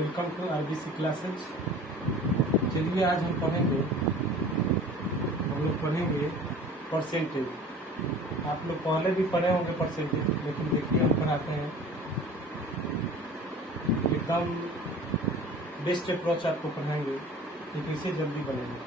Welcome to RBC classes. चलिए आज हम लोग पढ़ेंगे परसेंटेज। आप लोग पहले भी पढ़े होंगे परसेंटेज, लेकिन देखिए हम पढ़ाते हैं एकदम बेस्ट अप्रोच आपको पढ़ाएंगे कि कैसे जल्दी बनेंगे।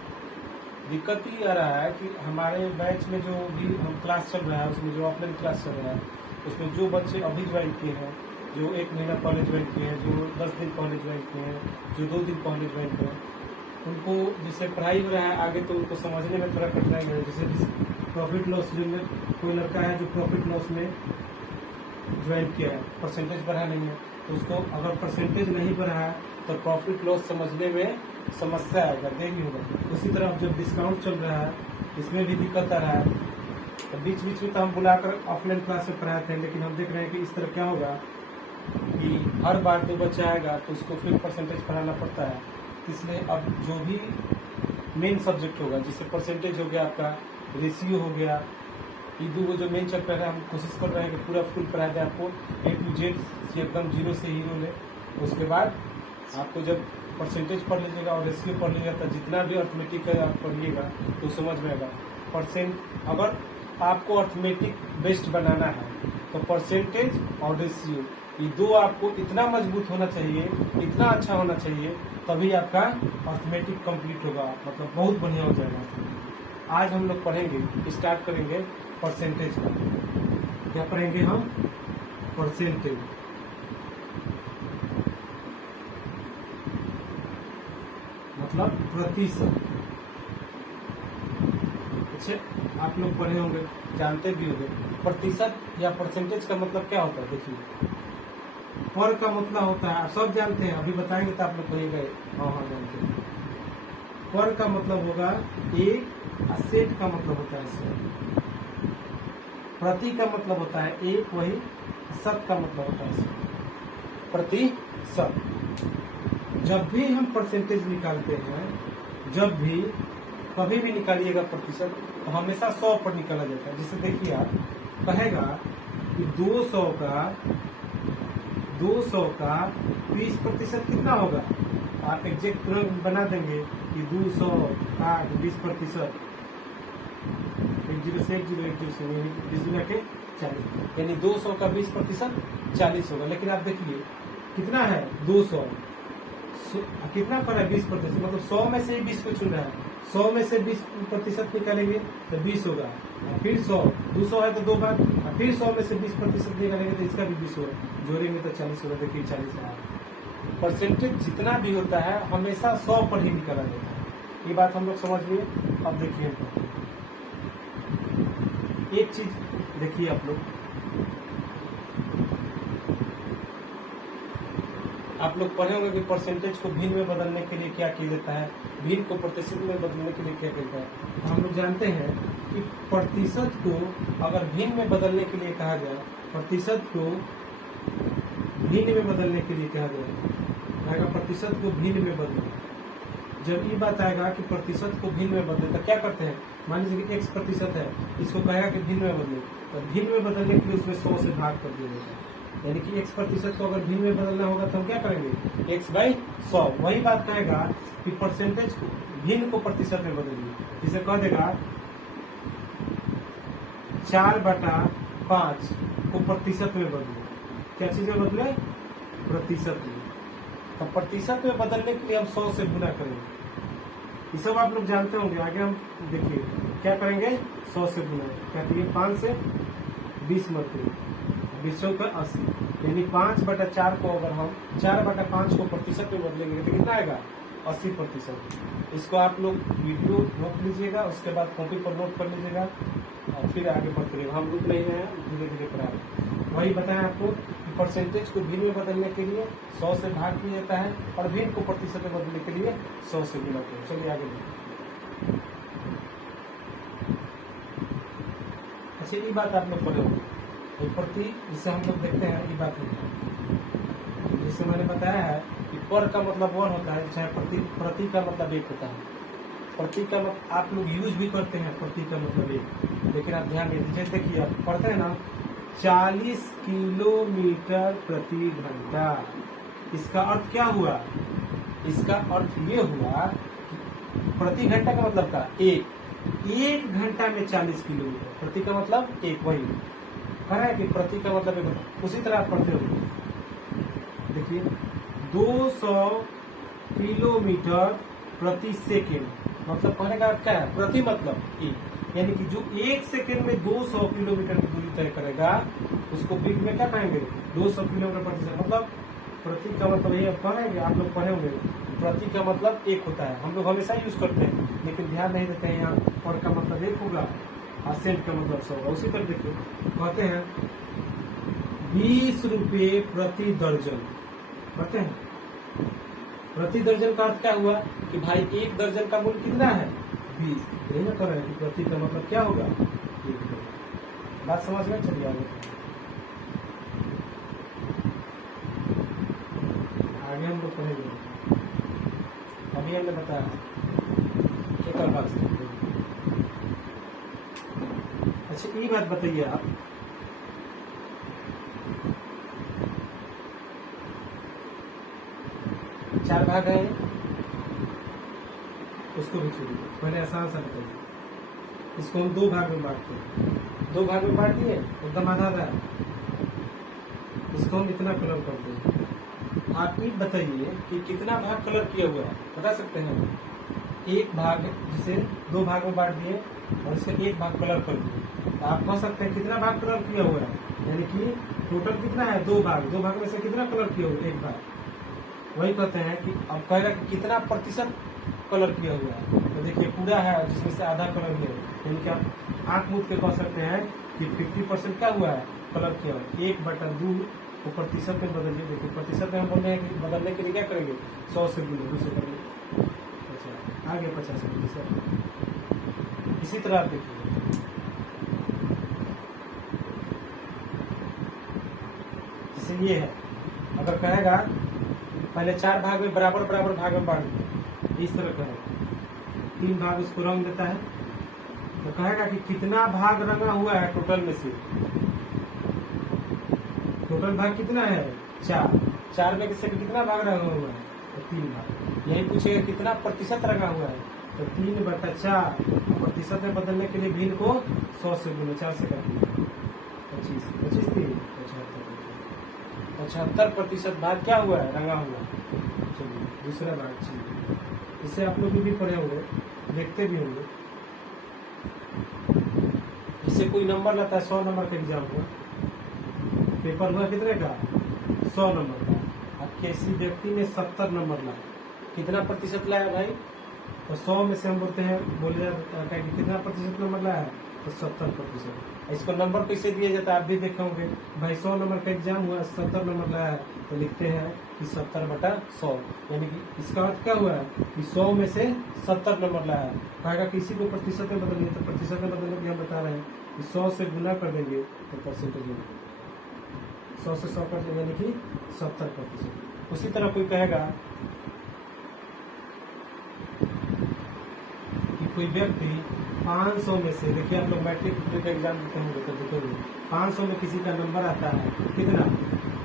दिक्कत ये आ रहा है कि हमारे बैच में जो भी हम क्लास चल रहा है, उसमें जो ऑफलाइन क्लास चल रहा है, उसमें जो बच्चे अभी ज्वाइन किए हैं, जो 1 महीना पहले ज्वाइन किए हैं, जो 10 दिन पहले ज्वाइन किए हैं, जो 2 दिन पहले ज्वाइन किए हैं, उनको जैसे पढ़ाई हो रहा है आगे तो उनको समझने में थोड़ा कठिनाई है। जैसे प्रॉफिट लॉस जो में कोई लड़का है जो प्रॉफिट लॉस में ज्वाइन किया है, परसेंटेज बढ़ा नहीं है, तो उसको अगर परसेंटेज नहीं बढ़ा है तो प्रॉफिट लॉस समझने में समस्या आएगा, देरी होगा। उसी तरह जब डिस्काउंट चल रहा है इसमें भी दिक्कत आ रहा है। तो बीच बीच में तो हम बुलाकर ऑफलाइन क्लास में पढ़ाए थे, लेकिन हम देख रहे हैं कि इस तरह क्या होगा कि हर बार जो बच्चा आएगा तो उसको फिर परसेंटेज पढ़ाना पड़ता है। इसलिए अब जो भी मेन सब्जेक्ट होगा, जिससे परसेंटेज हो गया, आपका रेशियो हो गया, ये दो जो मेन चैप्टर है, हम कोशिश कर रहे हैं कि पूरा फुल पढ़ा दें आपको A to Z एकदम जीरो से हीरो ले। उसके बाद आपको जब परसेंटेज पढ़ लीजिएगा और रेशियो पढ़ लीजिएगा तो जितना भी अर्थमेटिक है आप पढ़िएगा तो समझ में आएगा। अगर आपको अर्थमेटिक बेस्ट बनाना है तो परसेंटेज और रेशियो ये दो आपको इतना मजबूत होना चाहिए, इतना अच्छा होना चाहिए, तभी आपका अर्थमेटिक कंप्लीट होगा, मतलब बहुत बढ़िया हो जाएगा। आज हम लोग पढ़ेंगे, स्टार्ट करेंगे परसेंटेज का। क्या पढ़ेंगे हम? परसेंटेज। मतलब प्रतिशत। अच्छा, आप लोग पढ़े होंगे, जानते भी होंगे प्रतिशत या परसेंटेज का मतलब क्या होता है। देखिए, पर का मतलब होता है, आप सब जानते हैं, अभी बताएंगे तो आप लोग कहेंगे हाँ जानते हैं। पर का मतलब होगा एक, सेट का मतलब होता है सौ, प्रति का मतलब होता है एक, वही शत का मतलब होता है सौ। प्रतिशत। जब भी हम परसेंटेज निकालते हैं, जब भी कभी भी निकालिएगा प्रतिशत, तो हमेशा 100 पर निकाला जाता है। जैसे देखिए, आप कहेगा कि 200 का 20% कितना होगा, आप एग्जैक्ट तुरंत बना देंगे कि 200 का 20%, 10 से 20 मिला के 40, यानी 200 का 20% 40 होगा। लेकिन आप देखिए कितना है 200, कितना पर है 20%, मतलब 100 में से ही 20 को चुन रहा है। 100 में से 20% निकालेंगे तो 20 होगा, फिर 100, 200 है तो 2 बार, फिर 100 में से 20% निकालेंगे तो इसका भी 20 होगा, जोड़ेंगे तो 40 होगा। देखिए 40 है। परसेंटेज जितना भी होता है हमेशा 100 पर ही निकाला जाता है। ये बात हम लोग समझ लिए। अब देखिए एक चीज, देखिए आप लोग पढ़े होंगे कि परसेंटेज को भिन्न में बदलने के लिए क्या किया जाता है, भिन्न को प्रतिशत में बदलने के लिए क्या किया जाता है। हम लोग जानते हैं कि प्रतिशत को अगर भिन्न में बदलने के लिए कहा जाए, प्रतिशत को भिन्न में बदलने के लिए कहा जाएगा, प्रतिशत को भिन्न में बदलना। जब ये बात आएगा कि प्रतिशत को भिन्न में बदले तो क्या करते हैं, मान लीजिए कि X% है, इसको कहेगा कि भिन्न में बदले, तो भिन्न में बदलने के लिए उसमें 100 से भाग कर दिया जाता है। यानी कि X% को अगर भिन्न में बदलना होगा तो हम क्या करेंगे, X/100। वही बात कहेगा कि परसेंटेज को भिन्न को प्रतिशत में बदलिए, जिसे कह देगा 4/5 को प्रतिशत में बदले। क्या चीज में बदले? प्रतिशत में। तो प्रतिशत में बदलने के लिए हम 100 से गुना करेंगे। ये सब आप लोग जानते होंगे। आगे हम देखिए क्या करेंगे, 100 से गुना। क्या करिए, 5 से 20 मत करिए, 20 का 80, यानी 5/4 को अगर हम 4/5 को प्रतिशत में बदलेंगे तो कितना आएगा, 80%। इसको आप लोग वीडियो नोट लीजिएगा, उसके बाद कॉपी पर नोट कर लीजिएगा और फिर आगे बढ़ते रहिएगा। हम रुक नहीं रहे हैं, धीरे धीरे पढ़ा रहे हैं। वही बताएं आपको कि परसेंटेज को भिन्न में बदलने के लिए 100 से भाग किया जाता है और भिन्न को प्रतिशत में बदलने के लिए 100 से गुना करें। चलिए आगे बढ़ते। अच्छा, ये बात आप लोग पढ़े होंगे प्रति, जिसे हम लोग देखते हैं ये बात है, जैसे मैंने बताया है कि पर का मतलब 1 होता है, चाहे प्रति का मतलब 1 होता है। प्रति का मतलब आप लोग यूज भी करते हैं, प्रति का मतलब 1, लेकिन आप ध्यान दीजिए। देखिए आप पढ़ते हैं ना, 40 किलोमीटर प्रति घंटा, इसका अर्थ क्या हुआ, इसका अर्थ ये हुआ कि प्रति घंटा का मतलब का एक घंटा में 40 किलोमीटर, प्रति का मतलब एक, वही कह रहा है कि प्रति का मतलब एक घंटा। उसी तरह आप पढ़ते हो, देखिए 200 किलोमीटर प्रति सेकेंड, मतलब कहने का क्या है, प्रति मतलब एक, यानी कि जो एक सेकेंड में 200 किलोमीटर की दूरी तय करेगा उसको बीट में क्या कहेंगे, 200 किलोमीटर प्रति सेकेंड। मतलब प्रति का मतलब ये पढ़ेंगे, आप लोग पढ़े होंगे, प्रति का मतलब एक होता है, हम लोग हमेशा यूज करते हैं, लेकिन ध्यान नहीं देते हैं। यहाँ पर का मतलब एक होगा और सेंट का मतलब 100 होगा। उसी तरह देखिए कहते हैं 20 रुपये प्रति दर्जन, कहते हैं प्रति दर्जन का अर्थ क्या हुआ कि भाई एक दर्जन का मूल्य कितना है, 20। यही ना कर रहे हैं कि प्रति का मतलब क्या होगा, एक। बात समझ में चलिए आगे हम लोग पढ़ेंगे। अभी हमने बताया एक और बात। अच्छा ये बात बताइए आप, चार भाग है, उसको भी छोड़िए, पहले आसान सा बताइए। इसको हम दो भाग में बांटते हैं, दो भाग में बांट दिए एकदम आधा आधा, इसको हम इतना कलर करते हैं। आप ये बताइए कि कितना भाग कलर किया हुआ है, बता सकते हैं? एक भाग जिसे दो भाग में बांट दिए और इसका एक भाग कलर कर दिए, तो आप कह सकते हैं कितना भाग कलर किया हुआ है, यानी कि टोटल कितना है, दो भाग, दो भाग में से कितना कलर किया हुआ है, एक भाग। वही कहते हैं कि अब कहेगा कि कितना प्रतिशत कलर किया हुआ है, तो देखिए पूरा है जिसमें से आधा कलर किया है, यानी कि आप आंख मूंद के कह सकते हैं कि 50% क्या हुआ है, कलर किया हुआ है। 1/2 को प्रतिशत में बदलिए, देखिए प्रतिशत में हम बोल रहे हैं कि बदलने के लिए क्या करेंगे, 100 से गुना 2 से करेंगे, अच्छा आगे 50%। इसी तरह आप देखिए जैसे ये है, अगर कहेगा पहले 4 भाग में बराबर बराबर भाग में बांट दो, इस तरह कहेगा, 3 भाग उसको रंग देता है, तो कहेगा कि कितना भाग रंगा हुआ है टोटल में से, टोटल भाग कितना है 4, 4 में से कितना भाग रंगा हुआ है, तो 3 भाग। यही पूछेगा कितना प्रतिशत रंगा हुआ है, तो 3/4, प्रतिशत में बदलने के लिए भिन्न को 100 से गुना 4 से काटिए, 25, 25 3 75% भाग क्या हुआ है, रंगा हुआ है। चलिए दूसरा भाग चलिए, इससे आप लोग भी पढ़े होंगे, देखते भी होंगे। इससे कोई नंबर लाता है, 100 नंबर का एग्जाम हुआ, पेपर हुआ कितने का, 100 नंबर का, अब किसी व्यक्ति ने 70 नंबर लाया, कितना प्रतिशत लाया भाई, तो 100 में से हम बोलते हैं, बोले जाता है कि कितना प्रतिशत नंबर लाया है, तो 70%। इसको नंबर कैसे दिया जाता है आप भी देखे होंगे, भाई 100 नंबर का एग्जाम हुआ, 70 नंबर लाया है, तो लिखते हैं कि 70/100, यानी कि इसका अर्थ क्या हुआ है कि 100 में से 70 नंबर लाया है। कहेगा किसी को प्रतिशत में बदलिए, तो प्रतिशत में बदलने के लिए हम बता रहे हैं कि 100 से गुना कर देंगे तो परसेंटेज होगा, 100 से 100 कर देंगे यानी कि 70%। उसी तरह कोई कहेगा कि कोई व्यक्ति 500 में से, देखिए आप लोग मैट्रिक का एग्जाम देते होंगे तो देखोगे 500 में किसी का नंबर आता है कितना,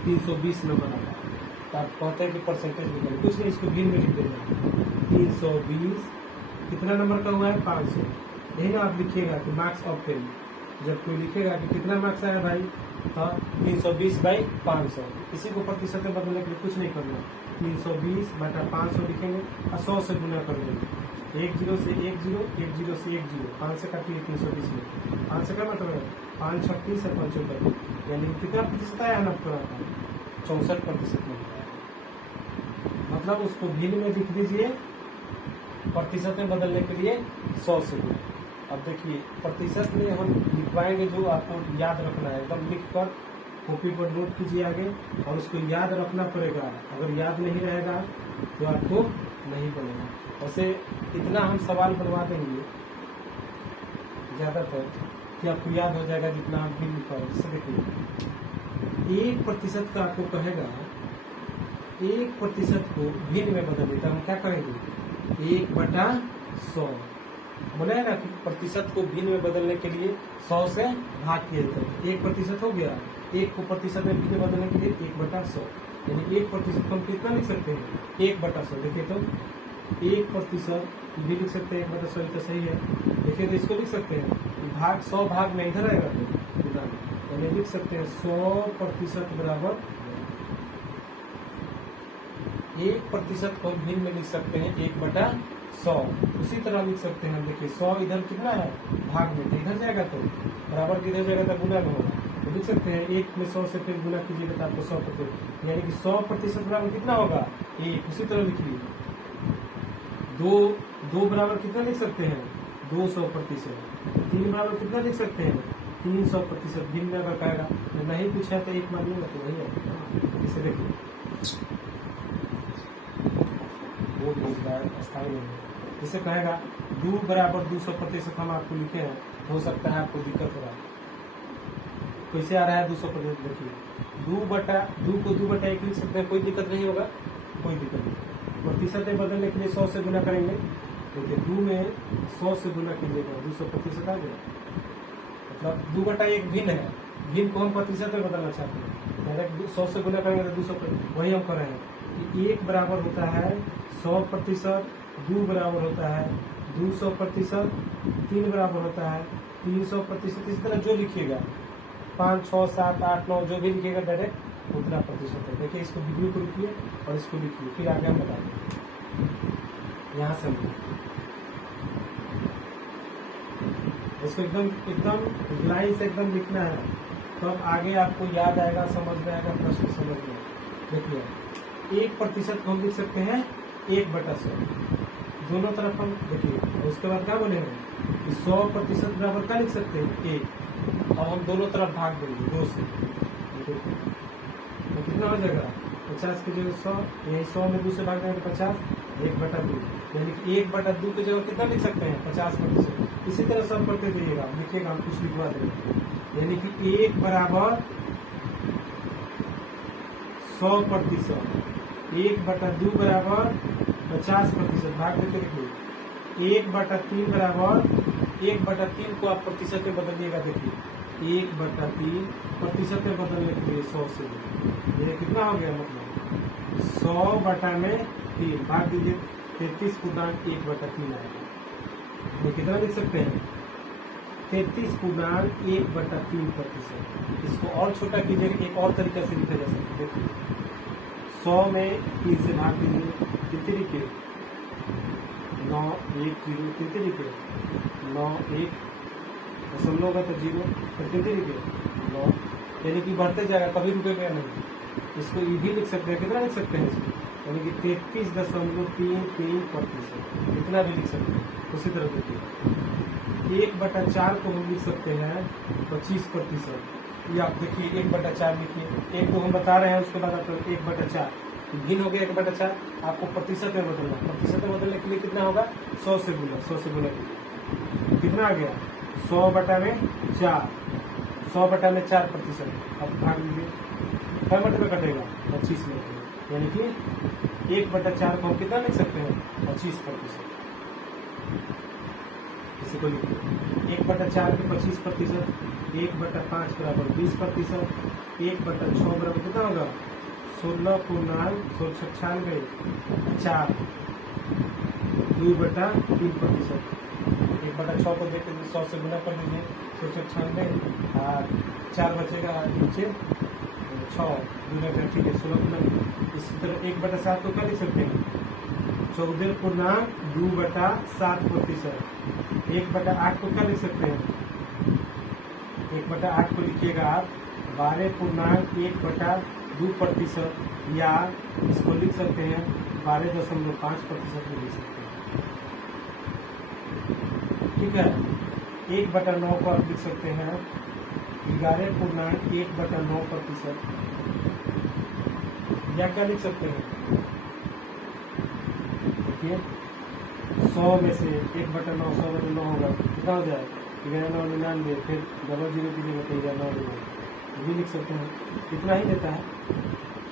320 नंबर आता है, तो आप कहते हैं कि परसेंटेज निकले, कुछ नहीं, इसको भिन्न में लिख देना, 320 कितना नंबर का हुआ है, 500। यही ना आप लिखिएगा कि मार्क्स ऑफ फेल, जब कोई लिखेगा कि कितना मार्क्स आया भाई, तो 320/500, किसी को प्रतिशत में बदलने के लिए कुछ नहीं करना, 320/500 लिखेंगे और 100 से गुना कर देंगे, 1 0 से 1 0, 1 0 से 1 0, 5 से काटिए 320 में, 5 से क्या मतलब है, 5 6 30 है, 75, यानी कितना प्रतिशत आया है, 64% में आया। मतलब उसको भिन्न में लिख दीजिए, प्रतिशत में बदलने के लिए 100 से गुना। अब देखिए प्रतिशत में हम लिखवाएंगे, जो आपको याद रखना है, एकदम लिख कर कॉपी पर नोट कीजिए आगे, और उसको याद रखना पड़ेगा, अगर याद नहीं रहेगा तो आपको नहीं बनेगा। वैसे इतना हम सवाल बनवा देंगे ज्यादातर कि आपको याद हो जाएगा जितना आप भी लिखा। जैसे देखिए 1% का आपको कहेगा, 1% को भिन्न में बदल देता, हम क्या करेंगे, 1/100 बोले ना कि प्रतिशत को भिन्न में बदलने के लिए 100 से भाग किया जाता है, 1% हो गया, 1 को प्रतिशत में भिन्न बदलने के लिए 1/100, यानी 1% को हम कितना लिख सकते हैं 1/100। देखिए तो 1% भी लिख सकते हैं 1/100, तो सही है। देखिए तो इसको लिख सकते हैं भाग 100 भाग में इधर आएगा तो गुना, यानी लिख सकते हैं 100% बराबर 1% को भिन्न में लिख सकते हैं 1/100। उसी तरह लिख सकते हैं, देखिए 100 इधर कितना है भाग में, तो इधर जाएगा तो बराबर किधर जाएगा तो गुना में होगा, तो लिख सकते हैं 1 में 100 से फिर गुना कीजिएगा तो आपको 100%, यानी कि 100% बराबर कितना होगा 1। उसी तरह लिखिए 2 बराबर कितना लिख सकते हैं 200%। 3 बराबर कितना लिख सकते हैं 300%। भिन्न में अगर कहेगा तो नहीं पूछा तो 1 मानिएगा तो वही है। इसे देखिए स्थायी नहीं है। जिसे कहेगा 2 बराबर 200% हम आपको लिखे हैं, हो सकता है आपको दिक्कत हो रहा है कैसे आ रहा है 200%। देखिए 2 को 2/1 लिख सकते हैं, कोई दिक्कत नहीं होगा, कोई दिक्कत नहीं। प्रतिशत में बदलने के लिए 100 से गुना करेंगे, देखिए 2 में 100 से गुना कीजिएगा 200% आ गया। मतलब 2/1 भिन्न है, भिन्न को हम प्रतिशत में बदलना चाहते हैं, डायरेक्ट 100 से गुना करेंगे तो 200%। वही हम कर रहे हैं कि 1 बराबर होता है 100%, 2 बराबर होता है 200%, 3 बराबर होता है 300%। इस तरह जो लिखिएगा 5, 6, 7, 8, 9 जो भी लिखिएगा डायरेक्ट उतना प्रतिशत है। देखिए इसको वीडियो को लिखिए और इसको लिखिए, फिर आगे हम बताएंगे। यहाँ से इसको एकदम लाइन से एकदम लिखना है, तो अब आगे आपको याद आएगा, समझ में आएगा, प्रश्न समझ में। देखिए 1% को हम लिख सकते हैं 1/100, दोनों तरफ हम देखिए। उसके बाद क्या बोलेंगे कि 100% बराबर क्या लिख सकते हैं 1, और हम दोनों तरफ भाग देंगे 2 से। तो कितना हो जाएगा 50 की जगह 100, यही 100 में 2 से भाग देंगे 50, 1/2, यानी कि 1/2 की जगह कितना लिख सकते हैं 50%। इसी तरह सब करते जाइएगा, लिखिएगा, हम कुछ लिखवा देंगे। यानी कि 1 बराबर 100%, 1/2 बराबर 50%, भाग देते देखिए 1/3 बराबर 1/3 को आप प्रतिशत में बदलिएगा। देखिए 1/3 प्रतिशत में बदलने के लिए 100 से ये कितना हो गया, मतलब 100/3 भाग दीजिए 33/1/3 आएगा। ये कितना लिख सकते हैं 33/1/3%। इसको और छोटा कीजिए, एक और तरीका से लिखा जा सकता है। देखिए 100 में 3 से भाग दीजिए, कितने के 9, 1, 0, कितने के 9, 1 दशमलव होगा तो 0, फिर कितने के 9, यानी कि बढ़ते जाएगा, कभी रुकेगा नहीं। इसको ये भी लिख सकते हैं, कितना लिख सकते हैं इसको, यानी कि 33.33%, इतना भी लिख सकते हैं। उसी तरह देखिए 1/4 को हम लिख सकते हैं 25%। ये आप देखिए 1/4 लिखिए, 1 को हम बता रहे हैं, उसके बाद आप 1/4 भिन्न हो गया 1/4, आपको प्रतिशत में बदलना है। प्रतिशत में बदलने के लिए कितना होगा 100 से गुना कीजिए, कितना आ गया 100/4, 100/4%। अब भाग दीजिए, क्या मत में कटेगा 25 में, यानी कि 1/4 को हम कितना लिख सकते हैं 25%। इसी को लिखिए 1/4 के 25%, 1/5 बराबर 20%, 1/6 बराबर कितना होगा 16.96 4, 2/3%। 1/6 को देख 100 से गुना कर दीजिए 196, और 4 बचेगा नीचे 6, ठीक है 16 गुना। इसी तरह 1/7 को क्या लिख सकते हैं 14.2/7%। 1/8 को क्या लिख सकते हैं 1/8 को लिखिएगा आप 12.1/2%, या इसको लिख सकते हैं 12.5% में लिख सकते हैं। ठीक है 1/9 को आप लिख सकते हैं 11.1/9%, या क्या लिख सकते हैं देखिए 100 में से 1/9, 100/9 होगा कितना हो जाए 11.99, फिर 00 कीजिएगा तो 11.99 भी लिख सकते हैं, इतना ही देता है।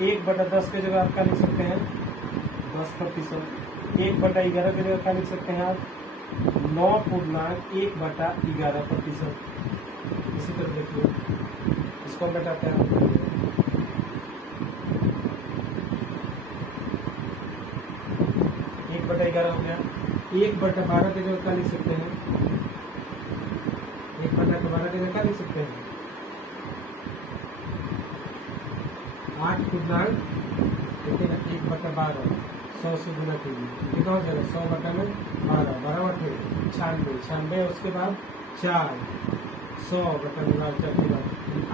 1/10 की जगह आप क्या लिख सकते हैं 10%, 1/11 की जगह क्या लिख सकते हैं आप 9.1/11%। इसी तरह देखिए इसको हम बताते हैं 11 हो गया। 1/12 की जगह क्या लिख सकते हैं? 1/12 की जगह क्या लिख सकते हैं? 8 पूर्णांक देखिए ना, 1/12 100 से गुना कीजिए, कितना हो जाएगा? 100/12 12 96 96, उसके बाद 4 100/4 के बाद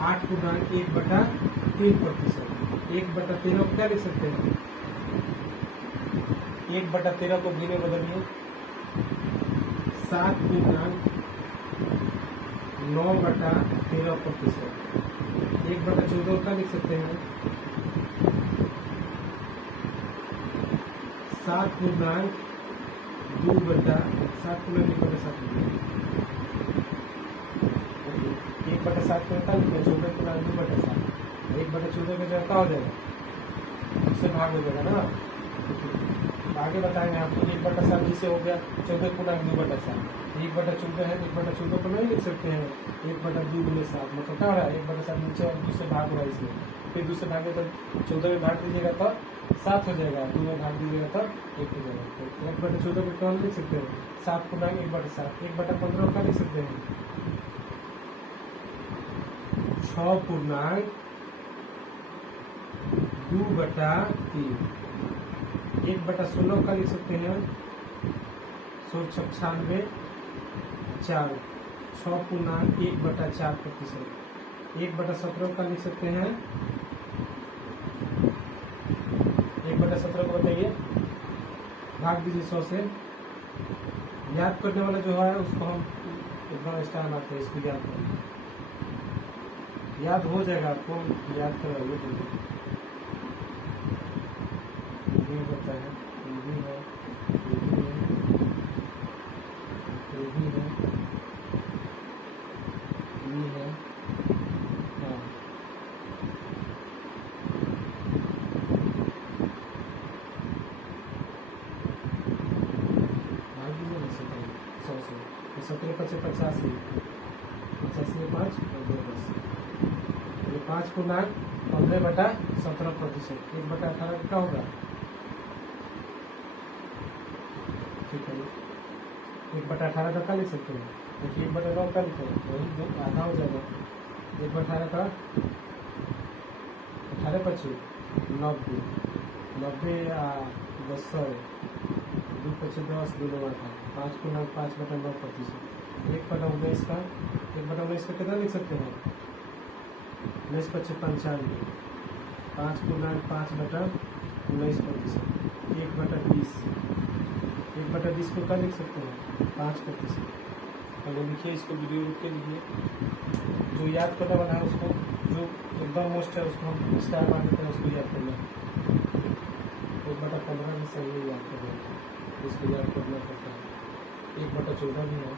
8 पूर्णांक 1/3%। 1/13 क्या लिख सकते हैं? 1/13 को बी में बदलिए, 7 पूर्णांक 9/13%। 1/14 क्या लिख सकते हैं? 7 पूर्णांक 2/7 पूर्णांक 1/7। 1/7 को क्या लिखना है? 14 पूर्णांक 2/7। 1/14 का जगह क्या हो जाएगा? उससे भाग हो जाएगा ना। आगे बताएंगे आपको। 1/7 जिसे हो गया 14 पूर्णांक 2/7। 1/14 है, 1/14 को नहीं लिख सकते हैं 1/2 गुने 7, मतलब क्या हो रहा है? 1/7 नीचे और दूसरे भाग हो रहा है इसमें, फिर दूसरे भाग में तो 14 में भाग दीजिएगा तो 7 हो जाएगा, 2 में भाग दीजिएगा तो 1 हो जाएगा। तो 1/14 को क्या लिख सकते हैं? 7 पूर्णांक 1/7। 1/15 क्या लिख सकते हैं? 6 पूर्णांक 2/3। 1/16 का लिख सकते हैं? 96 4 6 पूर्णांक 1/4%। 1/17 का लिख सकते हैं? 1/17 को बताइए, भाग दीजिए 100 से। याद करने वाला जो है उसको हम एकदम स्टार मारते हैं, इसको याद करें, याद हो जाएगा आपको, याद करवाइए। ये होता है, ये भी है, ये भी है, ये भी है, ये है, हाँ। भाग दीजिए ना 100 से। 17 × 5 85, 85 में 5 और 2 10। ये 5 पूर्णांक 15/17%। 1/18 क्या होगा? ठीक है, 1/18 का क्या लिख सकते हैं? देखिए 1/9 का लिखे, वही आधा हो जाएगा। 1/18 का 18×5 90, 90 10 100, 2×5 10, 2×9 8, 5 पूर्णांक 5/9%। 1/19 का 1/19 का कितना लिख सकते हैं? 19×5 95, 5 पूर्णांक 5/19%। 1/20, 1/20 को क्या लिख सकते हैं? 5%। पहले लिखिए इसको, वीडियो रुक के लिखिए। जो याद करने वाला है उसको, जो एकदम मोस्ट है उसको हम स्टार मार देते हैं, उसको याद करना। 1/15 भी सही है याद करना, इसको याद करना पड़ता है। 1/14 भी है।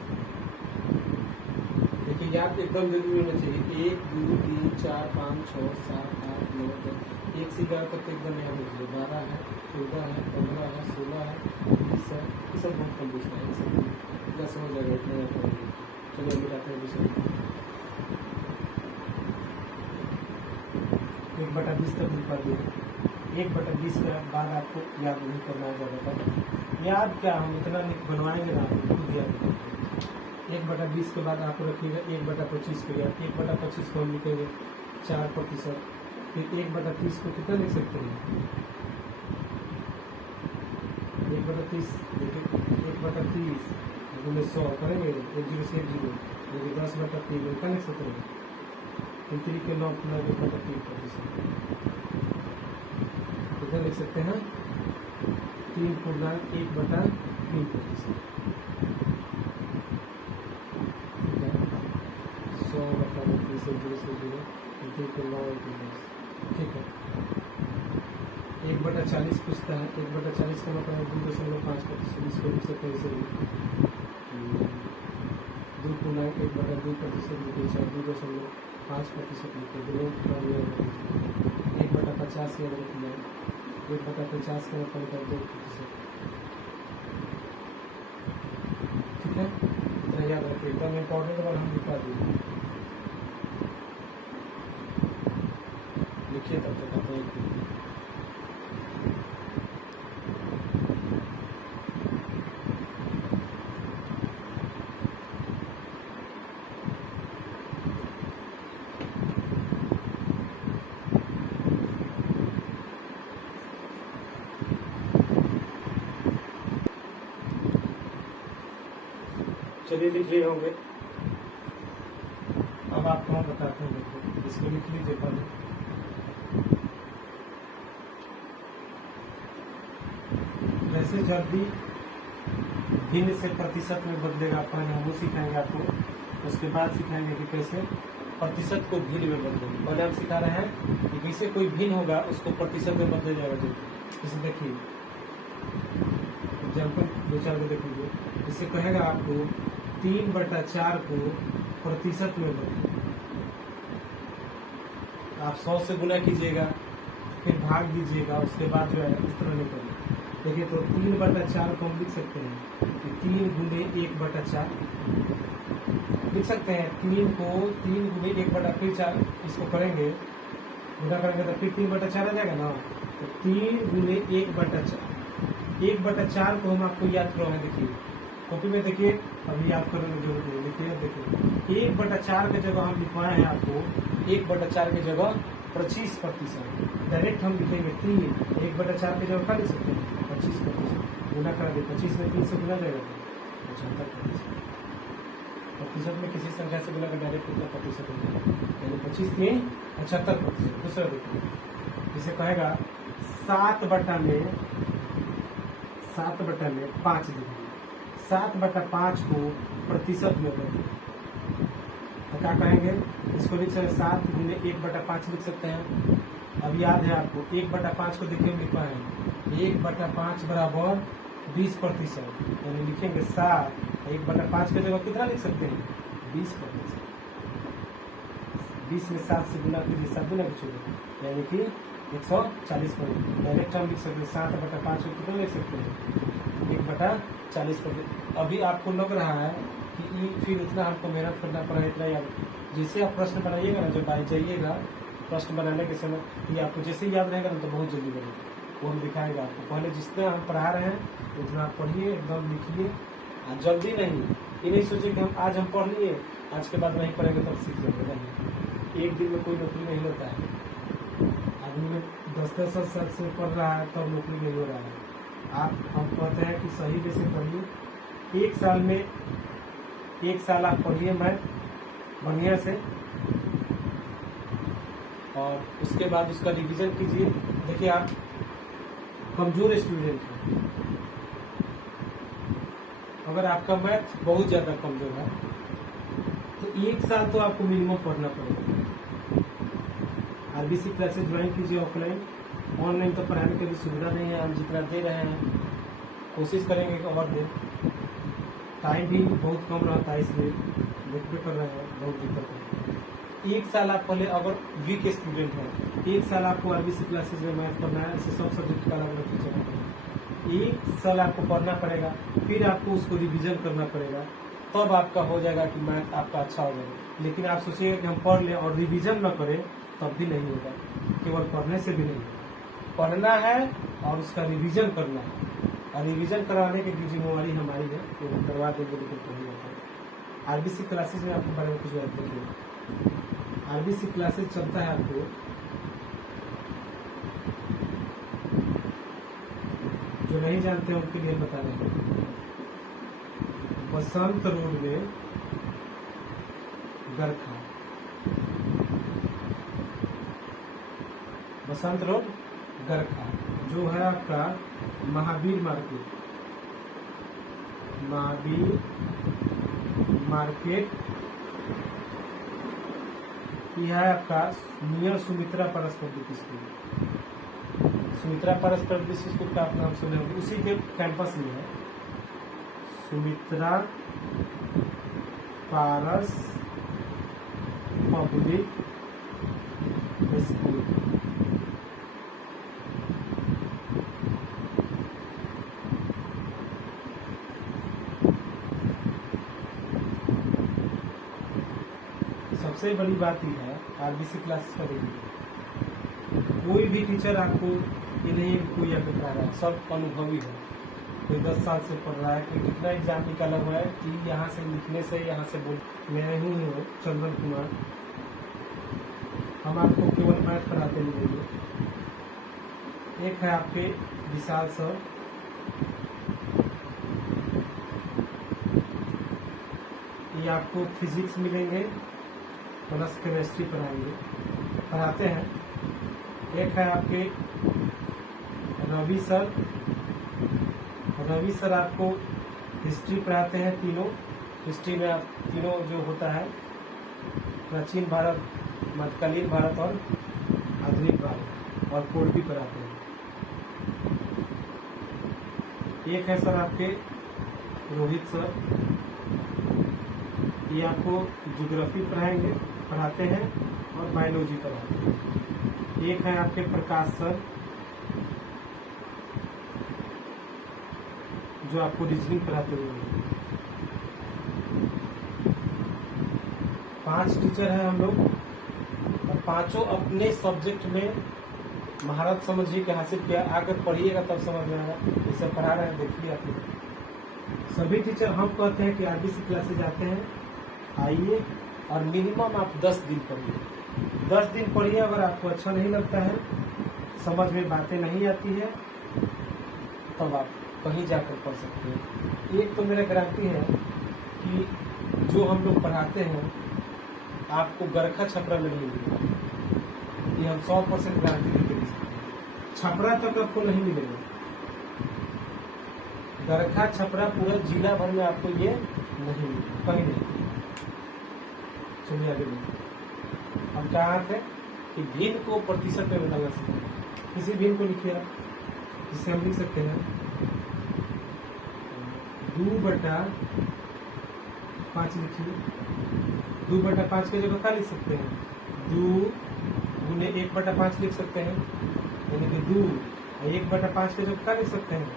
देखिए याद एकदम जरूरी होना चाहिए। 1 2 3 4 5 6 7 8 9 10, 1 से 11 तक एकदम याद लीजिए। 12 है, 14 है, 15 है, 16 है, 20 है, ये सब बहुत कम पूछता है। ये सब 10 हो जाएगा, इतना याद करेंगे। चलिए मिलाते हैं दूसरे। 1/20 तक लिखवा दिए। 1/20 के बाद आपको याद नहीं करना है ज़्यादा तक। याद क्या, हम इतना बनवाएंगे ना, आपको खुद याद नहीं। 1/20 के बाद आप रखिएगा 1/25 को याद। 1/25 को हम लिखेंगे 4%। फिर 1/30 को कितना लिख सकते हैं? 1/30 देखिए, 1/30 गुने 100 करेंगे, 1 0 से 1 0, देखिए 10/3 क्या लिख सकते हैं? 3 के 9 पूर्णांक 1/3%। कितना लिख सकते हैं? 3 पूर्णांक 1/3%। 100/30 से 0 से 0, 3 के 9 ठीक है। 1/40 पूछता है। 1/40 का मतलब 2.5%। इसको लिख सकते हैं इसे 2 पूर्णांक 1/2% लिखिए, 2.5% लिखिए। 1/50 याद रखिए। 1/50 का मतलब 2%। ठीक है, इतना याद रखिए, एकदम इम्पोर्टेंट वाला हम लिखवा दिए। लिखिए तब तक अपने चलिए लिख लिए होंगे। अब आपको हम बताते हैं, देखो इसको लिख लीजिए पहले। कैसे जल्दी भिन्न से प्रतिशत में बदलेगा, पहले वो सिखाएंगे आपको। उसके बाद सिखाएंगे कि कैसे प्रतिशत को भिन्न में बदलेंगे। पहले हम सिखा रहे हैं कि कैसे कोई भिन्न होगा उसको प्रतिशत में बदले जाएगा। जो इसे देखिए एग्जाम्पल 2-4 को देख लीजिए। इससे कहेगा आपको 3/4 को प्रतिशत में बदले। आप 100 से गुना कीजिएगा, फिर भाग दीजिएगा, उसके बाद जो है इस तरह निकलेगा। देखिए तो 3/4 को हम लिख सकते हैं कि 3 गुने 1/4 लिख सकते हैं। 3 को 3 गुने 1/4 इसको करेंगे, गुना करेंगे तो फिर 3/4 आ जाएगा ना। तो 3 गुने 1/4, 1/4 को हम आपको याद करवाएं। देखिए कॉपी में देखिए, अभी याद करने की जरूरत नहीं। देखिए देखिए 1/4 की जगह हम लिखवाए हैं आपको, 1/4 की जगह 25%। डायरेक्ट हम लिखेंगे 3, 1/4 की जगह क्या लिख सकते हैं 25%। गुना करा दे, 25 में 3 से गुना जाएगा 75%। प्रतिशत में किसी संख्या से गुना कर डायरेक्ट कितना प्रतिशत हो जाएगा, यानी 25 में 75%। दूसरा देखिए, इसे कहेगा 7/5 लिखिए। 7/5 को प्रतिशत में बदलिए तो क्या कहेंगे, इसको लिख सकते हैं 7 गुने 1/5 लिख सकते हैं। अब याद है आपको 1/5 को देखिए लिखा है 1/5 बराबर 20%, यानी लिखेंगे 7, 1/5 की जगह कितना लिख सकते हैं 20%। 20 में 7 से गुना कीजिए, 7 गुना कीजिए यानी कि 140%। डायरेक्ट हम लिख सकते हैं 7/5 को कितना लिख सकते हैं 1/40%। अभी आपको लग रहा है कि फिर उतना हमको मेहनत करना पड़ा, इतना याद। जैसे आप प्रश्न बनाइएगा ना, जब आई जाइएगा प्रश्न बनाने के समय, ये आपको जैसे ही याद रहेगा ना तो बहुत जल्दी बनेगा। वो हम दिखाएगा आपको। पहले जितना हम पढ़ा रहे हैं उतना आप पढ़िए, एकदम लिखिए। जल्दी नहीं, ये नहीं सोचिए कि हम आज हम पढ़ लिए, आज के बाद नहीं पढ़ेंगे तब सीख जाएंगे। नहीं, एक दिन में कोई नौकरी नहीं होता है। आदमी में 10-10 साल से पढ़ रहा है तब नौकरी नहीं हो रहा है। हम कहते हैं कि सही वे से पढ़िए। एक साल आप पढ़िए मैथ बढ़िया से, और उसके बाद उसका रिवीजन कीजिए। देखिए आप कमजोर स्टूडेंट हैं, अगर आपका मैथ बहुत ज़्यादा कमजोर है तो 1 साल तो आपको मिनिमम पढ़ना पड़ेगा। आरबीसी क्लासेस ज्वाइन कीजिए ऑफलाइन। ऑनलाइन तो पढ़ाने की भी सुविधा नहीं है, हम जितना दे रहे हैं कोशिश करेंगे कि और दें। टाइम भी बहुत कम रहता है, इसलिए देखते कर रहे हैं, बहुत दिक्कत है। 1 साल आप पहले, अगर वीक स्टूडेंट हैं 1 साल आपको आरबीसी क्लासेस में मैथ पढ़ना है। ऐसे सब सब्जेक्ट का अलग अलग टीचर होते हैं। 1 साल आपको पढ़ना पड़ेगा, फिर आपको उसको रिवीजन करना पड़ेगा, तब आपका हो जाएगा कि मैथ आपका अच्छा हो जाएगा। लेकिन आप सोचिएगा कि हम पढ़ लें और रिवीजन न करें तब भी नहीं होगा। केवल पढ़ने से भी नहीं होगा, पढ़ना है और उसका रिवीजन करना है, और रिवीजन करवाने की जिम्मेवारी हमारी है, तो हम करवा देंगे। लेकिन नहीं होता है। आरबीसी क्लासेस में आपके बारे में कुछ बात देखिए। आरबीसी क्लासेस चलता है आपको जो नहीं जानते हैं उनके लिए बता रहे हैं। बसंत रोड में गरखा, बसंत रोड गरखा जो है आपका महावीर मार्केट यह है आपका नियर सुमित्रा पारस पब्लिक स्कूल। सुमित्रा पारस पब्लिक स्कूल का आप नाम सुने होंगे, उसी के कैंपस में है सुमित्रा पारस पब्लिक स्कूल। सबसे बड़ी बात यह है आरबीसी क्लासेस का, देखिए कोई भी टीचर आपको ये नहीं कोई आके पढ़ा रहा है, सब अनुभवी है। कोई 10 साल से पढ़ रहा है, कोई कितना एग्जाम निकाला हुआ है कि यहाँ से लिखने से यहाँ से बोल। मैं हूँ चंदन कुमार, हम आपको केवल मैथ पढ़ाते नहीं रहिए। एक है आपके विशाल सर, ये आपको फिजिक्स मिलेंगे प्लस केमिस्ट्री पढ़ाते हैं। एक है आपके रवि सर आपको हिस्ट्री पढ़ाते हैं तीनों। हिस्ट्री में आप तीनों जो होता है प्राचीन भारत, मध्यकालीन भारत और आधुनिक भारत, और कोड भी पढ़ाते हैं। एक है सर आपके रोहित सर, ये आपको ज्योग्राफी पढ़ाते हैं और बायोलॉजी पढ़ाते हैं। एक है आपके प्रकाश सर जो आपको रीजनिंग पढ़ाते हुए। 5 टीचर हैं हम लोग, और पांचों अपने सब्जेक्ट में महारत समझिए कि हासिल किया। आकर पढ़िएगा तब समझ में आएगा। जैसे पढ़ा रहे हैं देखिए आप लोग। सभी टीचर हम कहते हैं कि आरबीसी क्लासेज आते हैं, आइए और मिनिमम आप 10 दिन पढ़िए। 10 दिन पढ़िए। अगर आपको अच्छा नहीं लगता है, समझ में बातें नहीं आती है, तब आप कहीं जाकर पढ़ सकते हैं। एक तो मेरा गारंटी है कि जो हम लोग पढ़ाते हैं आपको गरखा छपरा में नहीं मिलेगा। ये हम 100% गारंटी देते हैं। छपरा तक आपको नहीं मिलेगा। गरखा छपरा पूरा जिला भर में आपको ये नहीं मिलेगा, कहीं नहीं। चलिए आगे बढ़िए। हम कहा थे कि भिन्न को प्रतिशत में बदलना सीखें। किसी भिन्न को लिखिए आप, जिससे हम लिख सकते हैं 2/5 लिखिए। 2/5 की जगह क्या लिख सकते हैं? 2 गुने 1/5 लिख सकते हैं, यानी कि 2। 1/5 की जगह क्या लिख सकते हैं?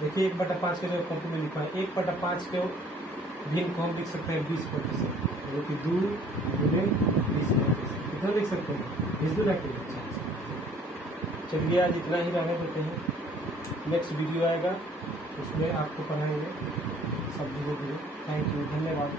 देखिए 1/5 की जगह कॉपी में लिखा है 1/5 के भिन्न को हम लिख सकते हैं 20%, यानी कि 2 गुने 20%। कितना लिख सकते हैं? 20 लाख। चलिए आज इतना ही रहने देते हैं। नेक्स्ट वीडियो आएगा, उसमें आपको पढ़ाएंगे सब चीज़ों के लिए। थैंक यू, धन्यवाद।